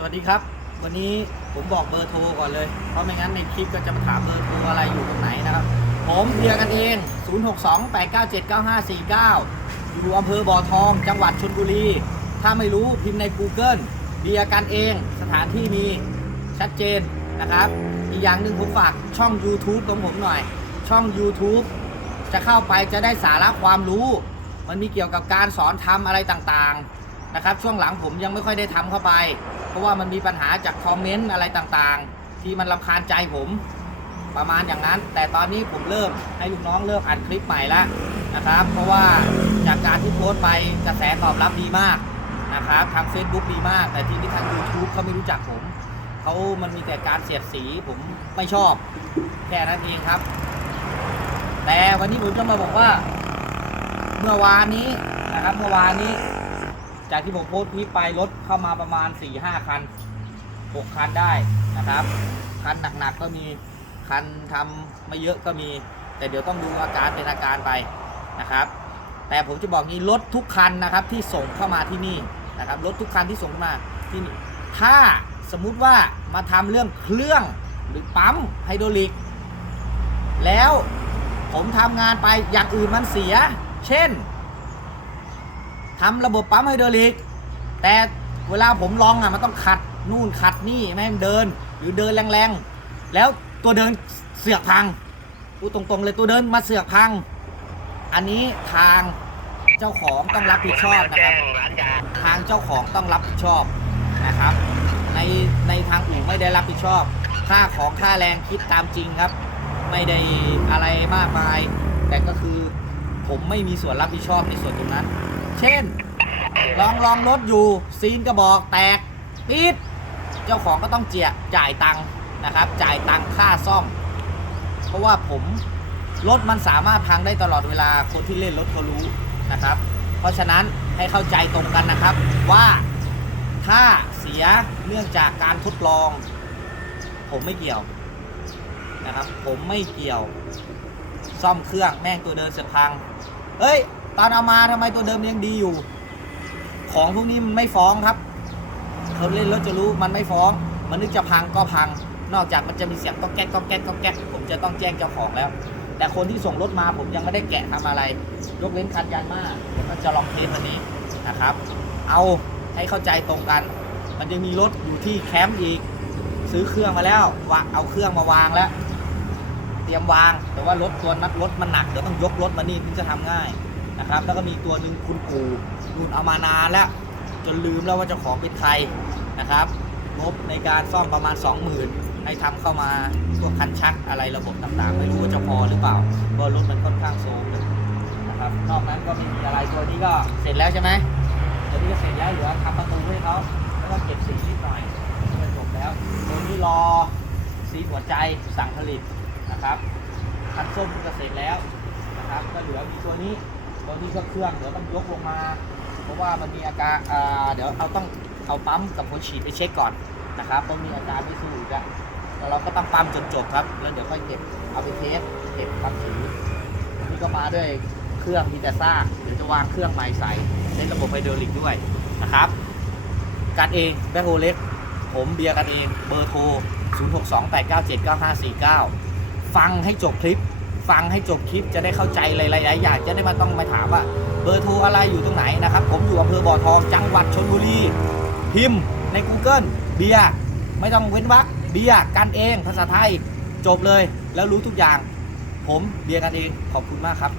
สวัสดีครับ วันนี้ผมบอกเบอร์โทรก่อนเลย เพราะไม่งั้นในคลิปก็จะมาถามเบอร์โทรอะไรอยู่ตรงไหนนะครับ ผมเบียร์กันเอง 0628979549 อยู่อำเภอบ่อทอง จังหวัดชลบุรี ถ้าไม่รู้พิมพ์ใน Google เบียร์กันเอง สถานที่มีชัดเจนนะครับ อีกอย่างหนึ่งผมฝากช่อง YouTube ของผมหน่อย ช่อง YouTube จะเข้าไปจะได้สาระความรู้ มันมีเกี่ยวกับการสอนทำอะไรต่างๆนะครับ ช่วงหลังผมยังไม่ค่อยได้ทำเข้าไป เพราะว่ามันมีปัญหาจากคอมเมนต์อะไรต่างๆ ที่มันรำคาญใจผมประมาณอย่างนั้น แต่ตอนนี้ผมเริ่มให้ลูกน้องเริ่มอัดคลิปใหม่แล้วนะครับ เพราะว่าจากการที่โพสต์ไปกระแสตอบรับดีมากนะครับทาง Facebook ดีมาก แต่ที่ที่ทาง YouTube เขาไม่รู้จักผมเขามันมีแต่การเสียดสีผมไม่ชอบแค่นั้นเองครับ แต่วันนี้ผมจะมาบอกว่า เมื่อวานนี้นะครับ เมื่อวานนี้ จากที่ผมโพสต์คลิปไปรถเข้ามาประมาณ4 5คัน6คันได้นะครับ คันหนักๆก็มีคันทำไม่เยอะก็มี แต่เดี๋ยวต้องดูอาการเป็นอาการไปนะครับ แต่ผมจะบอกงี้รถทุกคันนะครับที่ส่งเข้ามาที่นี่นะครับรถทุกคันที่ส่งเข้ามาที่นี่ถ้าสมมุติว่ามาทำเรื่องเครื่องหรือปั๊มไฮดรอลิก แล้วผมทำงานไปอย่างอื่นมันเสีย เช่น ทำระบบปั๊มไฮดรอลิก แต่เวลาผมลองอะมันต้องขัดนู่นขัดนี่ไม่ให้มันเดิน หรือเดินแรงๆ แล้วตัวเดินเสือกพังพูดตรงๆเลยตัวเดินมาเสือกพัง อันนี้ทางเจ้าของต้องรับผิดชอบนะครับ ทางเจ้าของต้องรับผิดชอบนะครับ ในในทางอู่ไม่ได้รับผิดชอบ ค่าของค่าแรงคิดตามจริงครับ ไม่ได้อะไรมากมาย แต่ก็คือผมไม่มีส่วนรับผิดชอบในส่วนตรงนั้น เช่น ลองลองรถอยู่ซีนกระบอกแตกปิดเจ้าของก็ต้องเจียจ่ายตังค์นะครับ จ่ายตังค่าซ่อม เพราะว่าผมรถมันสามารถพังได้ตลอดเวลาคนที่เล่นรถเขารู้นะครับ เพราะฉะนั้นให้เข้าใจตรงกันนะครับว่าถ้าเสียเนื่องจากการทดลอง ผมไม่เกี่ยวนะครับ ผมไม่เกี่ยว ซ่อมเครื่องแม่งตัวเดินเสือพังเฮ้ย ตอนเอามาทำไมตัวเดิมยังดีอยู่ ของพวกนี้มันไม่ฟ้องครับคนเล่นรถจะรู้มันไม่ฟ้อง มันนึกจะพังก็พัง นอกจากมันจะมีเสียงก็แก๊กก็แก๊กก็แก๊กผมจะต้องแจ้งเจ้าของแล้ว แต่คนที่ส่งรถมาผมยังไม่ได้แกะทำอะไร ยกเว้นคันยันมาผมก็จะลองเทสอันนี้นะครับ เอาให้เข้าใจตรงกัน มันจะมีรถอยู่ที่แคมป์อีก ซื้อเครื่องมาแล้ววาเอาเครื่องมาวางแล้ว เตรียมวาง แต่ว่ารถตัวนัดรถมันหนักเดี๋ยวต้องยกรถมานี่ถึงจะทำง่าย นะครับ แล้วก็มีตัวหนึ่งคุณปู่นู่นเอามานานแล้ว จนลืมแล้วว่าเจ้าของเป็นใครนะครับงบในการซ่อมประมาณ 20,000 ให้ทำเข้ามาพวกคันชักอะไรระบบต่างๆ ไม่รู้ว่าจะพอหรือเปล่าเพราะรถมันค่อนข้างโซมเลยนะครับนอกนั้นก็ไม่มีอะไรตัวนี้ก็เสร็จแล้วใช่ไหมตัวนี้ก็เสร็จแล้วเหลือทำประตูให้เขาแล้วก็เก็บสีนิดหน่อยก็จบแล้วตัวนี้รอสีหัวใจสั่งผลิตนะครับคันส้มก็เสร็จแล้วนะครับก็เหลือมีตัวนี้ ตัวนี้ก็เครื่องเดี๋ยวต้องยกลงมา เพราะว่ามันมีอาการอ่าเดี๋ยวเอาต้องเอาปั๊มกับหัวฉีดไปเช็คก่อนนะครับเพราะมีอาการไม่สู้อีกแล้วเราก็ต้องปั๊มจนจบครับ แล้วเดี๋ยวค่อยเก็บเอาไปเทสเก็บปั๊มสีนี่ก็มาด้วยเครื่องมีแต่ซ่าเดี๋ยวจะวางเครื่องใหม่ใส่ใช้ระบบไฮดรอลิกด้วยนะครับการเองแบคโฮเล็กผมเบียร์กันเองเบอร์โทร 0628979549 ฟังให้จบคลิป ฟังให้จบคลิปจะได้เข้าใจหลายๆอย่างจะได้ไมาต้องมาถามว่า เบอร์โทรอะไรอยู่ตรงไหนนะครับ ผมอยู่อำเภอบ่อทองจังหวัดชนบุรี พิมพ์ใน Google เบียร์ไม่ต้องเว้นวรรคเบียร์กันเองภาษาไทยจบเลยแล้วรู้ทุกอย่าง ผมเบียร์กันเองขอบคุณมากครับ